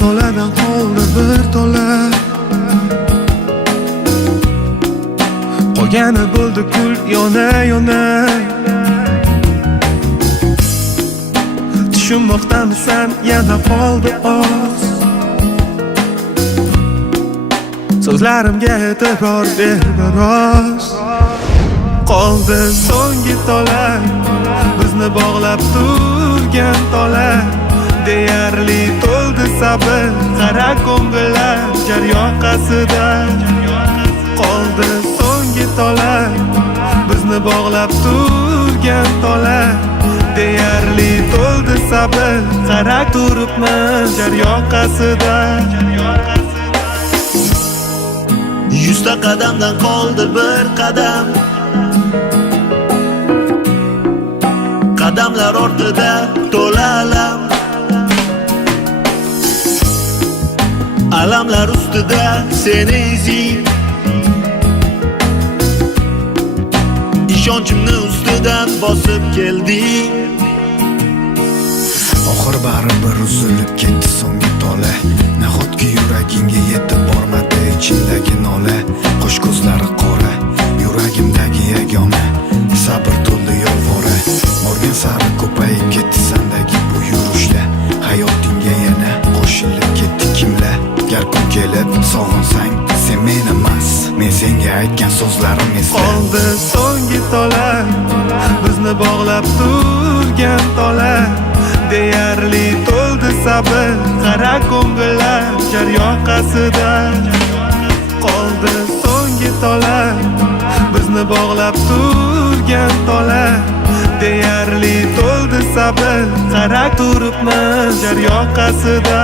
toladan qoldi bir tola. Qolgani bo'ldi kul yona tushunmoqdamisan yana qoldi oz. So'zlarimga e'tibor ber biroz. Qoldi so'nggi tola, bizni bog'lab turgan tola. Deyarli to'ldi sabr, qara ko'ngillar jar yoqasida. Qoldi so'nggi tola, bizni bog'lab turgan tola. Deyarli to'ldi sabr, qara turibmiz jar yoqasida. 100 ta qadamdan qoldi bir qadam. Qadamlar ortida to'la alam. Alamlar ustida seni izing. Ishonchimni ustidan bosib kelding. Oxir baribir uzilib ketdi so'nggi tola. Nahotki yuragingga yetib bormadi ichingdagi nola. Qo'sh ko'zlari qora, yuragimdagi yagona. Sabr to'ldi yolvora. Morgan sari ko'payib ketdi sendagi bu yurishda. Hayotingga yana qo'shilib ketdi kimlar. Gar kun kelib sog'insang sen men emas, men senga aytgan so'zlarim esla. Qoldi so'nggi tola, bizni bog'lab turgan tola. Deyarli to'ldi sabr, qara ko'ngillar jar yoqasida. Qoldi so'nggi tola, bizni bog'lab turgan tola. Deyarli to'ldi sabr, qara turibmiz jar yoqasida.